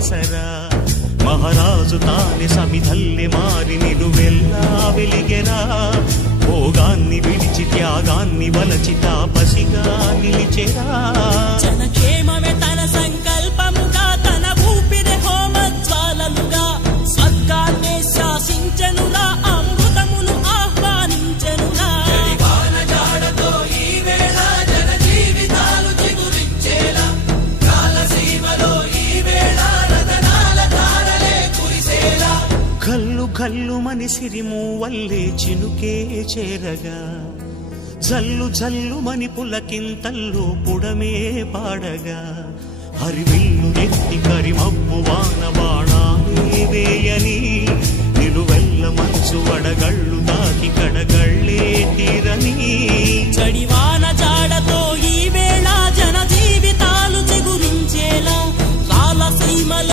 సరా మహారాజు తానే సమిధల్లె మారి నిలువెల్లా వెలిగెరా భోగాన్ని విడిచి త్యాగాన్ని వలచి తాపసిగా నిలిచెరా జనక్షేమమే తన సంకల్పముగా తన ఊపిరి హోమజ్వాలలుగా స్వర్గాన్నే శాసించెనురా అమృతమును ఆహ్వానించెనురా వానజాడతో ఈ వేళ జన జీవితాలు చిగురించేలా కాలసీమలో ఈ వేళ రతనాల ధారలే కురిసేలా కల్లు కల్లు మని సిరిము వల్లే చినుకే చేరగా జల్లు జల్లు మని పులకింతల్లు పుడమే పాడగా హరివిల్లు ఎత్తి కరిమబ్బు వాన బాణాలే వేయని నిలువెల్ల మంచు వడగళ్ళు దాకి కడగళ్ళ